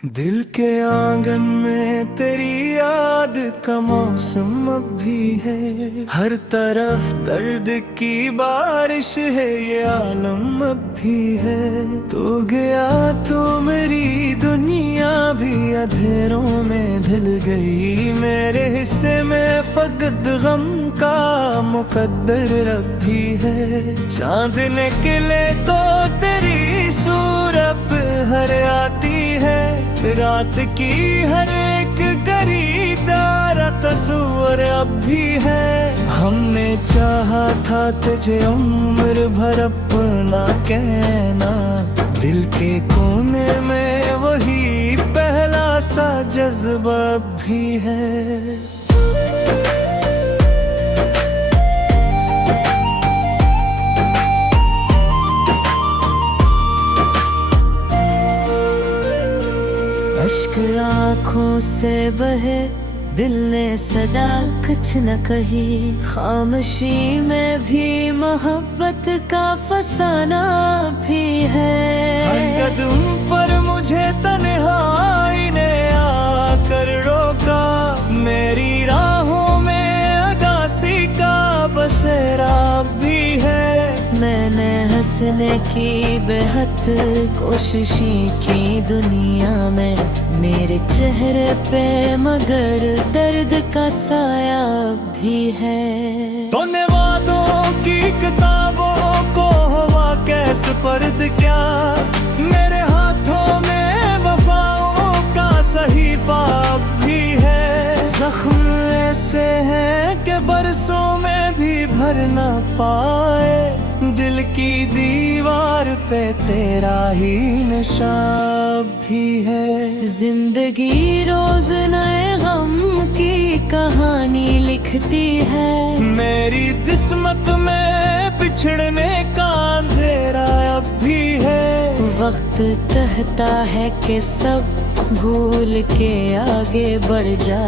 दिल के आंगन में तेरी याद का मौसम अब भी है। हर तरफ दर्द की बारिश है, ये आलम अब भी है। तू गया तो मेरी दुनिया भी अंधेरों में ढल गई। मेरे हिस्से में फकत गम का मुकद्दर अब भी है। चांद निकले तो तेरी सूरत हर आती है। रात की हर एक खरीदार तस्वीर अब भी है। हमने चाहा था तुझे उम्र भर अपना कहना। दिल के कोने में वही पहला सा जज्बा भी है। अश्क आँखों से बहे, दिल ने सदा कुछ न कही। खामोशी में भी मोहब्बत का फसाना भी है। हर कदम पर मुझे तन्हाई ने आकर रोका। मेरी राहों में उदासी का बसेरा भी है। मैंने हंसने की बेहद कोशिशें की दुनिया में, मेरे चेहरे पे मगर दर्द का साया भी है। तूने वादों की किताबों को हवा कैसे पर्द क्या। मेरे हाथों में वफाओं का सहीफा भी है। जख्म ऐसे हैं कि बरसों में भी भर न पाए। दिल की दीवार पे तेरा ही निशान भी है। जिंदगी रोज नए गम की कहानी लिखती है। मेरी किस्मत में बिछड़ने का अंधेरा अब भी है। वक्त कहता है कि सब भूल के आगे बढ़ जा।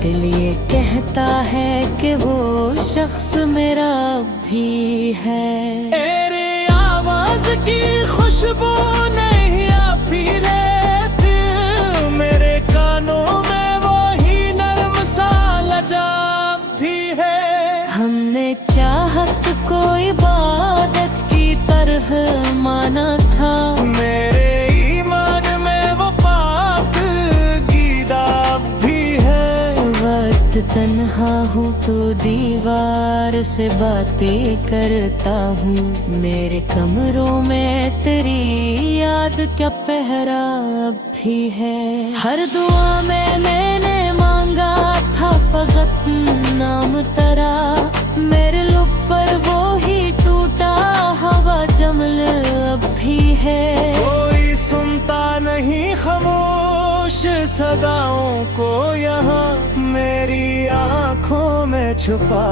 दिल ये कहता है कि वो शख्स मेरा भी है। तेरे आवाज की खुशबू नहीं आती रहती। मेरे कानों में वो ही नर्म सा लजा भी है। हमने चाहत को इबादत की तरह माना था। मेरे ईमान में वो पाक गीदा भी है। वक्त तन्हा हूँ तो दीवार से बातें करता हूँ। मेरे कमरों में तेरी याद क्या पहरा भी है। हर दुआ में मैंने मांगा था फकत नाम तेरा। मेरे लुब पर वो ही टूटा हवा जमल अब भी है। कोई सुनता नहीं खामोश सदाओं को यहाँ। मेरी आँखों में छुपा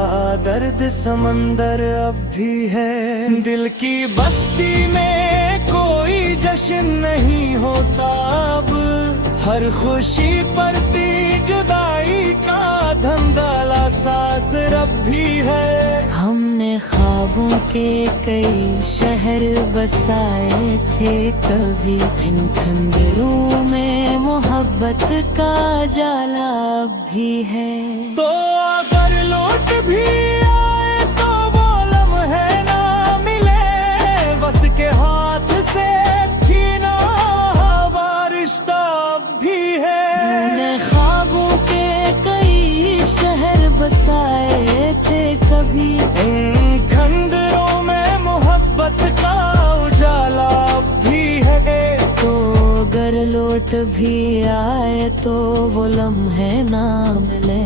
दर्द समंदर अब भी है। दिल की बस्ती में कोई जश्न नहीं होता अब। हर खुशी परती जुदाई का धंधला सास रब भी है। हमने ख्वाबों के कई शहर बसाए थे कभी। इन खंडरों में मोहब्बत का जाला भी है। तो अगर लौट भी आए तो वो लम्हे ना मिले। वक्त के हाथ से छीना हुआ रिश्ता भी है। मैंने ख्वाबों के कई शहर बसाए थे कभी। इन खंडरों में मोहब्बत का उजाला भी है। तो अगर लौट भी आए तो वो लम्हे ना मिले।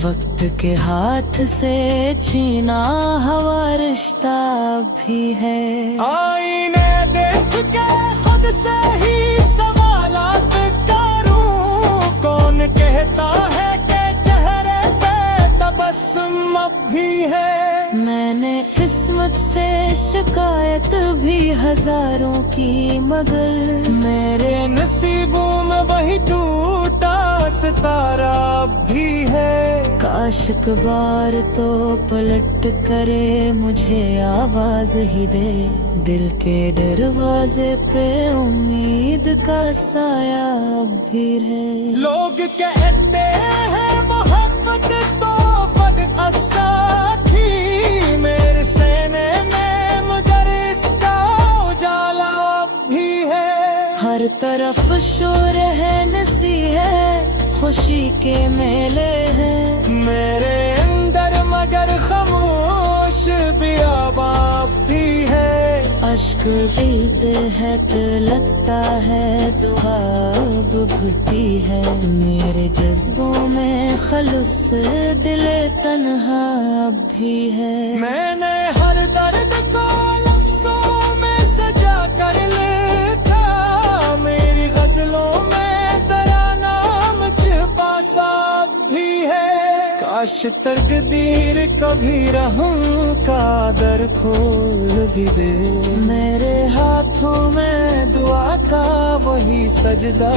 वक्त के हाथ से छीना हुआ रिश्ता भी है। आईने देख के खुद से ही सवालात करूं। कौन कहता है कि चेहरे पे तबस्सुम अब भी है। मैंने किस्मत से शिकायत भी हजारों की, मगर मेरे नसीबों में वही टूटा तारा भी है। काश एक बार तो पलट करे मुझे आवाज ही दे, दिल के दरवाजे पे उम्मीद का साया अब भी है। लोग कहते हैं मोहब्बत तो फद असाथी मेरे सीने में, मगर इसका उजाला अब भी है। हर तरफ शोर है, नसीहत खुशी के मेले हैं मेरे अंदर, मगर खामोश बियाबान भी है। अश्क ईद है तो लगता है दुआ अब भुती है, मेरे जज्बों में खलूस दिल तन्हा अब भी है। मैंने हर दर्द को लफ्जों में सजा कर लिखा, मेरी गजलों में तेरा नाम छुपा सा भी है। काश तकदीर कभी रहम का दर खोल भी दे, मेरे हाथों में दुआ का वही सजदा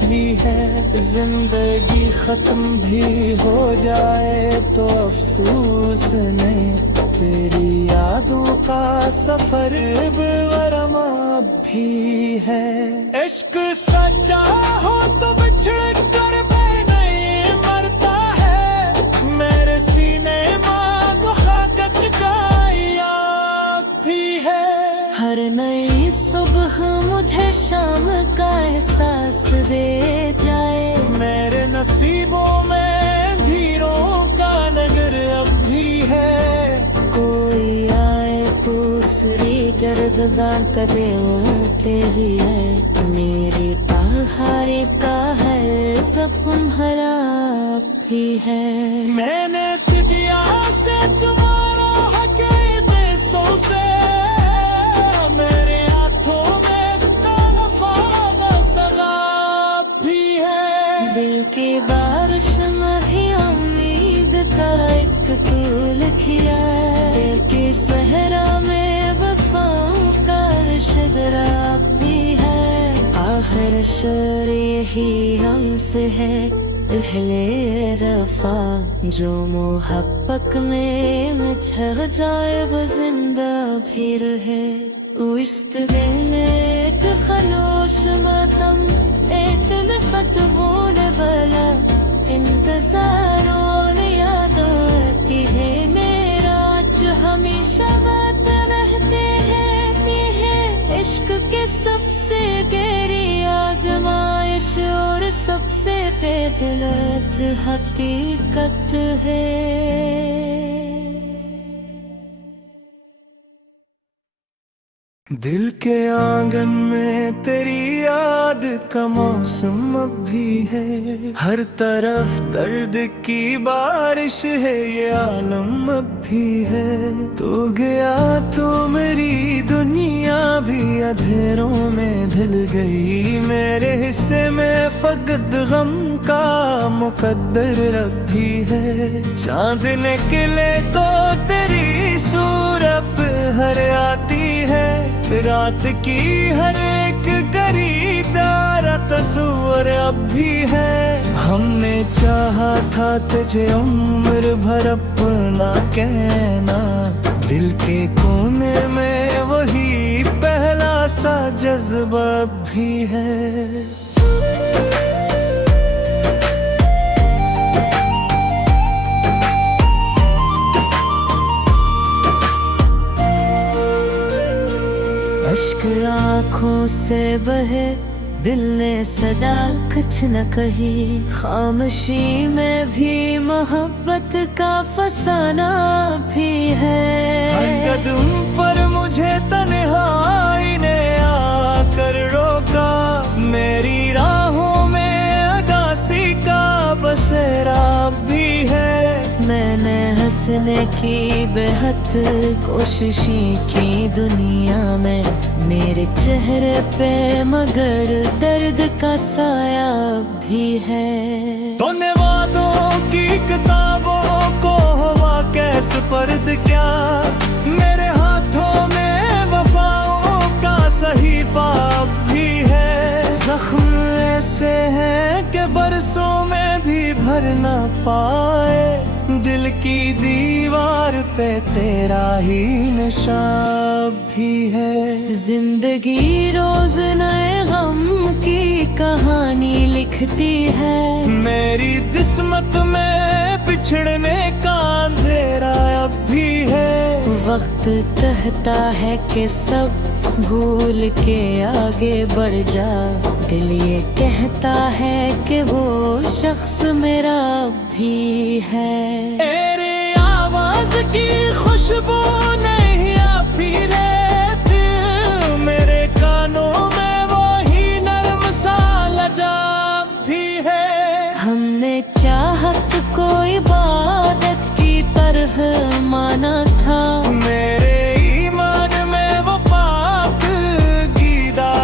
भी है। जिंदगी खत्म भी हो जाए तो अफसोस नहीं, तेरी यादों का सफर बेवरमा भी है। इश्क सच्चा हो तो बिछड़ कर भी नहीं मरता है, मेरे सीने में मुहाकत का याद भी है। हर नई सुबह मुझे शाम का एहसास दे जाए, मेरे नसीबों में धीरों का नगर अब भी है। कोई आए दूसरी गर्दगान करे उठे भी है, मेरी ताहारे का है सब तुम्हारा भी है। मैंने तिटिया से तुम्हारा हके देशों से, मेरे हाथों में तलफा सगा भी है। दिल की बारिश में भी उम्मीद का एक फूल खिला, दिल की सहरा में वफाओं का शजरा भी है। आखिर शर यही हमसे है अहले रफा, जो मोहब्बत में मिछड़ जाए वो जिंदा भी रहे। इस दिल में एक खलोश मातम, एक नफत बोले वाला इंतजारों ने यादों की है मेरा, जो हमेशा बात रहते हैं ये है इश्क के सबसे गहरी आजमाइश और सबसे बेदर्द हकीकत है। दिल के आंगन में तेरी याद का मौसम अब भी है, हर तरफ दर्द की बारिश है, ये आलम अब भी है। तू गया तो मेरी दुनिया भी अंधेरों में ढल गई, मेरे हिस्से में फकत गम का मुकद्दर अब भी है। चांद निकले तो तेरी सूरत हर आती है, रात की हर एक खरीदार तस्वीर अब भी है। हमने चाहा था तुझे उम्र भर अपना कहना, दिल के कोने में वही पहला सा जज्बा भी है। अश्क आँखों से बहे, दिल ने सदा कुछ न कही, खामोशी में भी मोहब्बत का फसाना भी है। हर कदम पर मुझे तन्हाई ने आकर रोका, मेरी राहों में उदासी का बसेरा भी है। मैंने हंसने की बेहद कोशिशें की दुनिया में, मेरे चेहरे पे मगर दर्द का साया भी है। तूने वादों की किताबों को हवा कैसे पर्द क्या, मेरे हाथों में वफाओं का सहीफा भी है। जख्म ऐसे हैं के बरसों में भी भर ना पाए, दिल की दीवार पे तेरा ही निशान भी है। जिंदगी रोज नए गम की कहानी लिखती है, मेरी किस्मत में बिछड़ने का अंधेरा अब भी है। वक्त कहता है कि सब भूल के आगे बढ़ जा, दिल ये कहता है कि वो शख्स मेरा भी है। तेरे आवाज की खुशबू नहीं आती रहती, मेरे कानों में वो ही नरम सा लजा भी है। हमने चाहत को इबादत की तरह माना था, मेरे ईमान में वो पाक गीदा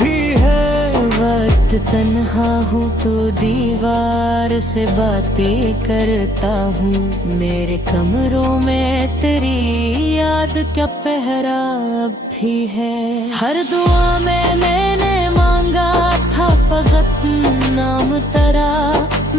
भी है। वक्त तन्हा हूँ तो दीवार से बातें करता हूँ, मेरे कमरों में तेरी याद क्या पहरा भी है। हर दुआ में मैंने मांगा था फकत नाम तेरा,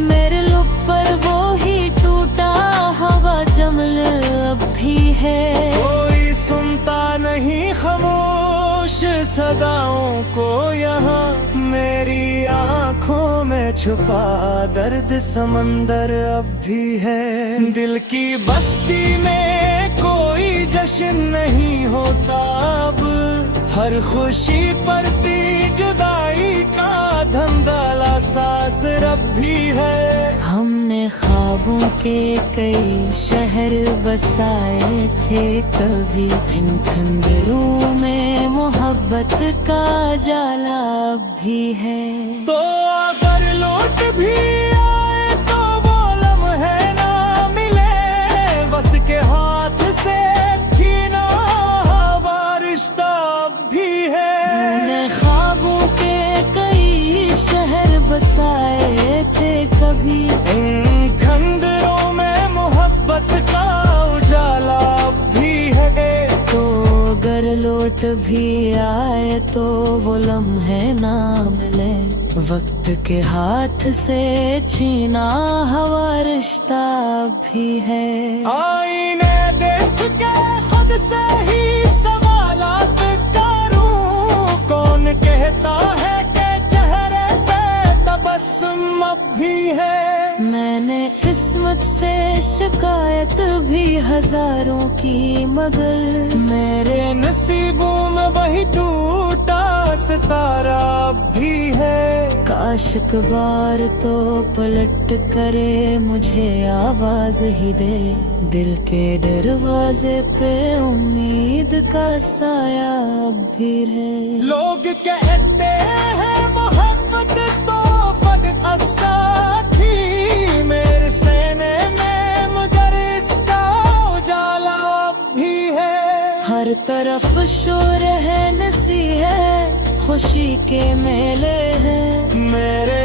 मेरे लुब पर वो ही टूटा हवा जमल अब भी है। कोई सुनता नहीं खामोश सदाओं को यहाँ, मेरी आँखों में छुपा दर्द समंदर अब भी है। दिल की बस्ती में कोई जश्न नहीं होता अब, हर खुशी पर जुदाई का धंधला सास रब भी है। हमने ख्वाबों के कई शहर बसाए थे कभी, इन खंडरों में मोहब्बत का जाला भी है। तो अगर लौट भी आए तो वो लम्हे ना मिले, वक्त के हाथ से छीना हुआ रिश्ता भी है। हमने ख्वाबों के कई शहर बसाए थे कभी, इन खंडरों में मोहब्बत का उजाला भी है। तो अगर लौट भी आए तो वो लम्हे ना मिले, वक्त के हाथ से छीना हवा रिश्ता भी है। आईने देख के खुद से ही सवालात करूं, कौन कहता है कि चेहरे पे तबस्सुम अब भी है। मैंने किस्मत से शिकायत भी हजारों की, मगर मेरे नसीबों में वही टूटा सितारा भी है। काश बार तो पलट करे मुझे आवाज ही दे, दिल के दरवाजे पे उम्मीद का साया भी है। लोग कहते हैं मोहब्बत तो फद असाथी, मेरे सीने में मगर इसका उजाला भी है। हर तरफ शोर है, नसी है, खुशी के मेले हैं, मेरे